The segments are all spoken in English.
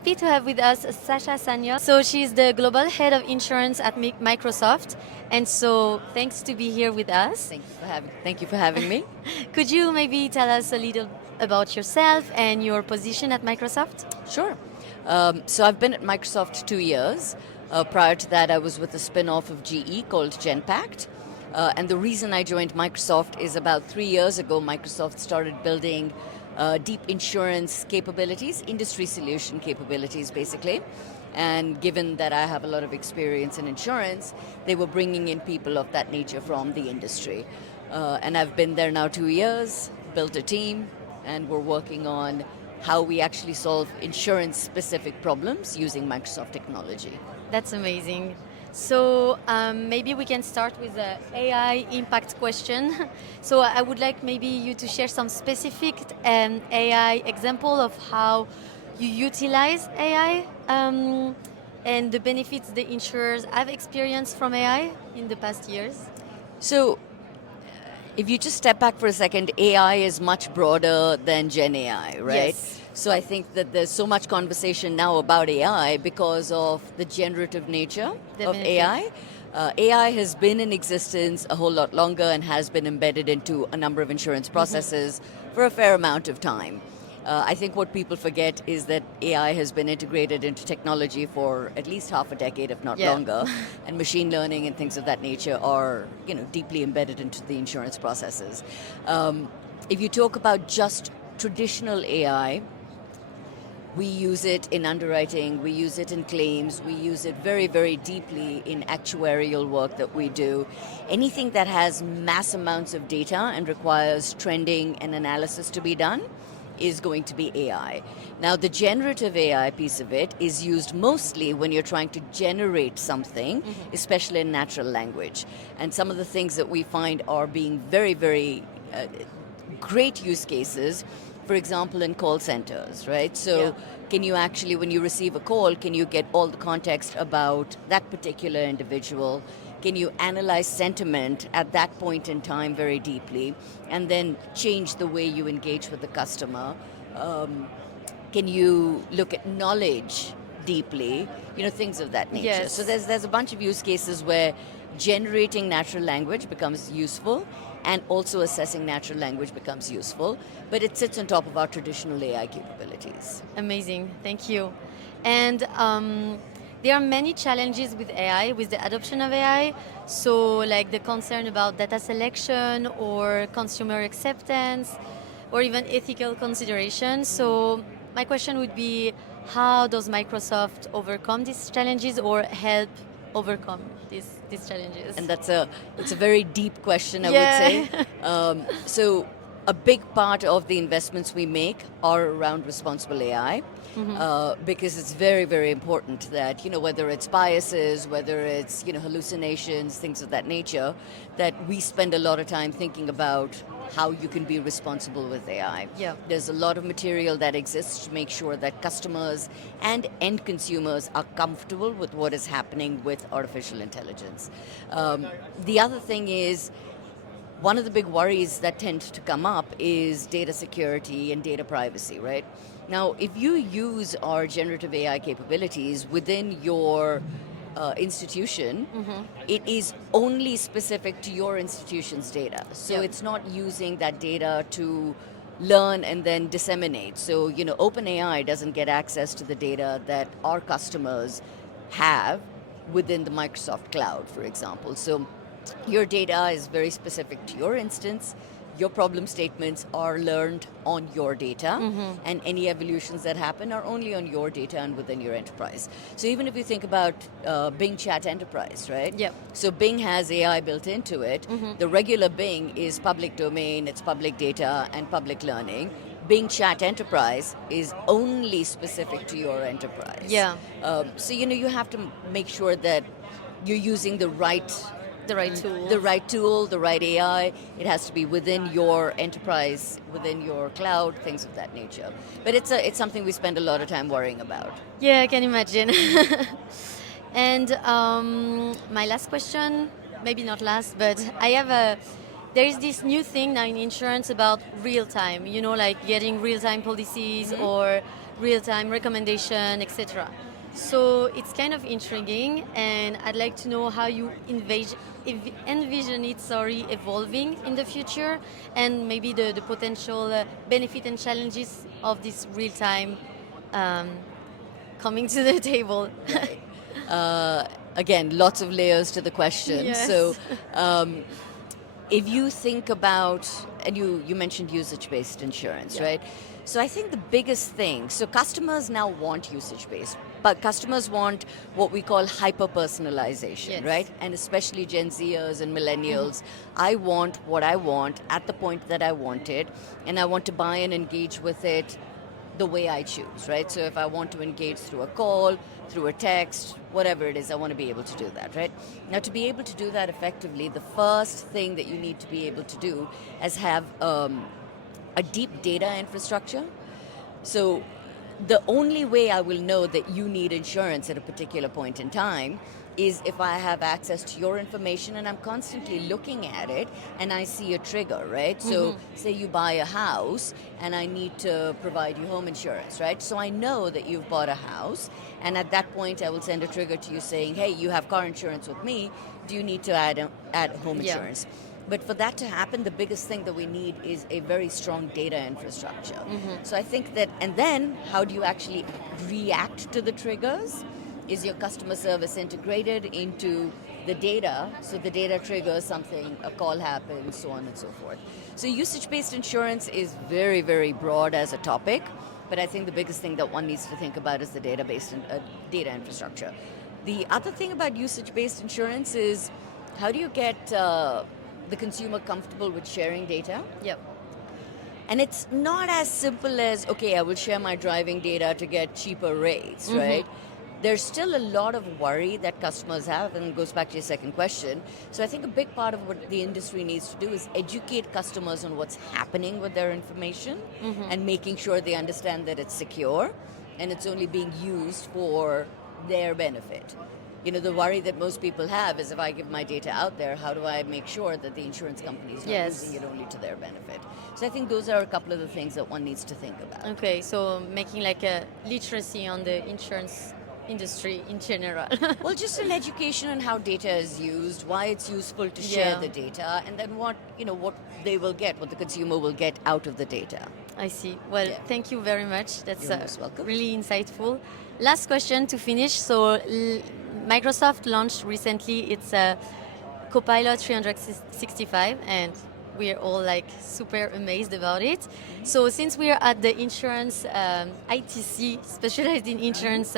happy to have with us Sasha Sanyal. So she's the global head of insurance at Microsoft. And so thanks to be here with us. Thank you for having me. Could you maybe tell us a little about yourself and your position at Microsoft? Sure. So I've been at Microsoft 2 years. Prior to that, I was with a spin-off of GE called Genpact. And the reason I joined Microsoft is about 3 years ago, Microsoft started building deep insurance capabilities, industry solution capabilities, basically. And given that I have a lot of experience in insurance, they were bringing in people of that nature from the industry. And I've been there now 2 years, built a team, and we're working on how we actually solve insurance-specific problems using Microsoft technology. That's amazing. So maybe we can start with the AI impact question. So I would like maybe you to share some specific AI example of how you utilize AI and the benefits the insurers have experienced from AI in the past years. So if you just step back for a second, AI is much broader than Gen AI, right? Yes. So I think that there's so much conversation now about AI because of the generative nature of AI. AI has been in existence a whole lot longer and has been embedded into a number of insurance processes for a fair amount of time. I think what people forget is that AI has been integrated into technology for at least half a decade, if not longer, and machine learning and things of that nature are, deeply embedded into the insurance processes. If you talk about just traditional AI, we use it in underwriting, we use it in claims, we use it very, very deeply in actuarial work that we do. Anything that has mass amounts of data and requires trending and analysis to be done is going to be AI. Now, the generative AI piece of it is used mostly when you're trying to generate something, especially in natural language. And some of the things that we find are being very, very great use cases, for example, in call centers, right? So can you actually, when you receive a call, can you get all the context about that particular individual? Can you analyze sentiment at that point in time very deeply and then change the way you engage with the customer? Can you look at knowledge deeply? Things of that nature. Yes. So there's a bunch of use cases where generating natural language becomes useful and also assessing natural language becomes useful, but it sits on top of our traditional AI capabilities. Amazing, thank you. And there are many challenges with AI, with the adoption of AI. So like the concern about data selection or consumer acceptance or even ethical considerations. So my question would be, how does Microsoft overcome these challenges or help overcome these challenges? And it's a very deep question, I would say. So a big part of the investments we make are around responsible AI. Because it's very, very important that, whether it's biases, whether it's, hallucinations, things of that nature, that we spend a lot of time thinking about how you can be responsible with AI. Yeah. There's a lot of material that exists to make sure that customers and end consumers are comfortable with what is happening with artificial intelligence. The other thing is, one of the big worries that tend to come up is data security and data privacy, right? Now, if you use our generative AI capabilities within your institution, it is only specific to your institution's data. So it's not using that data to learn and then disseminate. So, OpenAI doesn't get access to the data that our customers have within the Microsoft cloud, for example. So your data is very specific to your instance. Your problem statements are learned on your data, and any evolutions that happen are only on your data and within your enterprise. So even if you think about Bing Chat Enterprise, right? Yep. So Bing has AI built into it. The regular Bing is public domain, it's public data and public learning. Bing Chat Enterprise is only specific to your enterprise. Yeah. So you have to make sure that you're using the right tool. The right tool, the right AI. It has to be within your enterprise, within your cloud, things of that nature. But it's something we spend a lot of time worrying about. Yeah, I can imagine. And my last question, maybe not last, but there is this new thing now in insurance about real time, like getting real time policies or real-time recommendation, etc. So it's kind of intriguing, and I'd like to know how you envision it, evolving in the future, and maybe the potential benefit and challenges of this real-time um, coming to the table. Right. Again, lots of layers to the question. Yes. So, if you think about, and you mentioned usage-based insurance, Yeah. right? So I think the biggest thing, so customers now want usage-based, but customers want what we call hyper-personalization, Yes. right? And especially Gen Zers and millennials, I want what I want at the point that I want it, and I want to buy and engage with it the way I choose, right? So if I want to engage through a call, through a text, whatever it is, I want to be able to do that, right? Now, to be able to do that effectively, the first thing that you need to be able to do is have a deep data infrastructure. So the only way I will know that you need insurance at a particular point in time is if I have access to your information and I'm constantly looking at it and I see a trigger, right? So say you buy a house and I need to provide you home insurance, right? So I know that you've bought a house, and at that point I will send a trigger to you saying, hey, you have car insurance with me, do you need to add home Yeah. insurance? But for that to happen, the biggest thing that we need is a very strong data infrastructure. So I think that, and then how do you actually react to the triggers? Is your customer service integrated into the data? So the data triggers something, a call happens, so on and so forth. So usage-based insurance is very, very broad as a topic, but I think the biggest thing that one needs to think about is the database and data infrastructure. The other thing about usage-based insurance is how do you get the consumer comfortable with sharing data? Yep. And it's not as simple as, okay, I will share my driving data to get cheaper rates, right? There's still a lot of worry that customers have, and it goes back to your second question. So I think a big part of what the industry needs to do is educate customers on what's happening with their information and making sure they understand that it's secure and it's only being used for their benefit. You know, the worry that most people have is if I give my data out there, how do I make sure that the insurance company is not Yes. using it only to their benefit? So I think those are a couple of the things that one needs to think about. Okay, so making like a literacy on the insurance industry in general. Well, just an education on how data is used, why it's useful to share Yeah. the data, and then what they will get, what the consumer will get out of the data. I see. Well, Yeah. thank you very much. That's You're most welcome. really insightful. Last question to finish. So, Microsoft launched recently its Copilot 365, and we're all like super amazed about it. So, since we are at the insurance ITC, specialized in insurance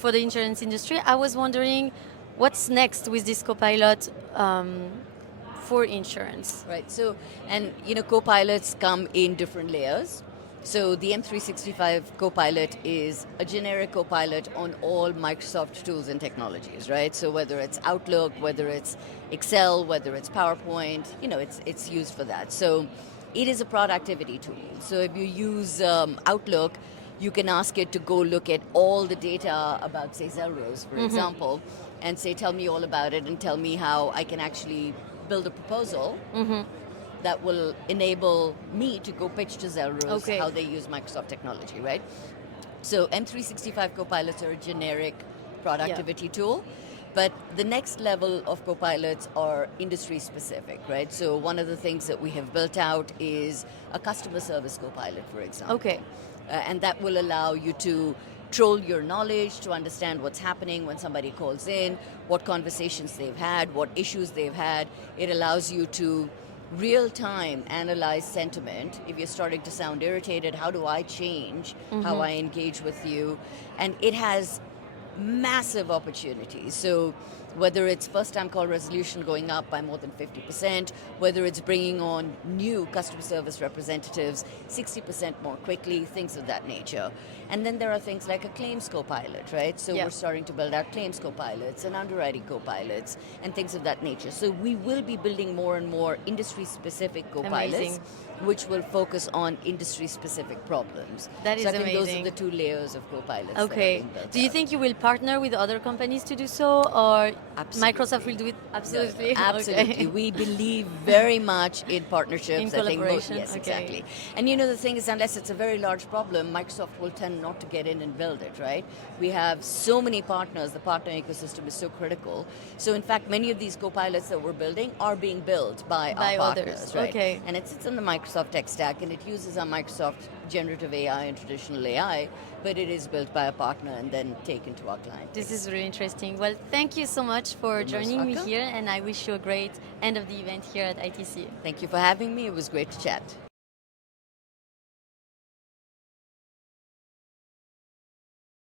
for the insurance industry, I was wondering what's next with this Copilot for insurance. Right. So, and copilots come in different layers. So the M365 Copilot is a generic Copilot on all Microsoft tools and technologies, right? So whether it's Outlook, whether it's Excel, whether it's PowerPoint, it's used for that. So it is a productivity tool. So if you use Outlook, you can ask it to go look at all the data about, say, Zelrose, for example, and say, tell me all about it and tell me how I can actually build a proposal that will enable me to go pitch to Zelrose how they use Microsoft technology, right? So M365 Copilots are a generic productivity tool, but the next level of Copilots are industry specific, right? So one of the things that we have built out is a customer service Copilot, for example. Okay. And that will allow you to troll your knowledge, to understand what's happening when somebody calls in, what conversations they've had, what issues they've had. It allows you to real-time analyze sentiment. If you're starting to sound irritated, how do I change how I engage with you? And it has massive opportunities. So whether it's first-time call resolution going up by more than 50%, whether it's bringing on new customer service representatives 60% more quickly, things of that nature. And then there are things like a claims co-pilot, right? So we're starting to build out claims co-pilots and underwriting co-pilots and things of that nature. So we will be building more and more industry-specific co-pilots, Amazing. which will focus on industry-specific problems. That is so I think those amazing. are the two layers of co-pilots. that are Okay. being built Do you out. think you will partner with other companies to do so, or Absolutely. Microsoft will do it absolutely. No, absolutely. Okay. We believe very much in partnerships. In I think collaboration. yes, Okay. exactly. And you know, the thing is, unless it's a very large problem, Microsoft will tend not to get in and build it, right? We have so many partners. The partner ecosystem is so critical. So, in fact, many of these co-pilots that we're building are being built by By our partners, others. right? Okay. And it sits on the Microsoft tech stack, and it uses our Microsoft generative AI and traditional AI, but it is built by a partner and then taken to our client. This is really interesting. Well, thank you so much for You're most joining me welcome. here, and I wish you a great end of the event here at ITC. Thank you for having me. It was great to chat.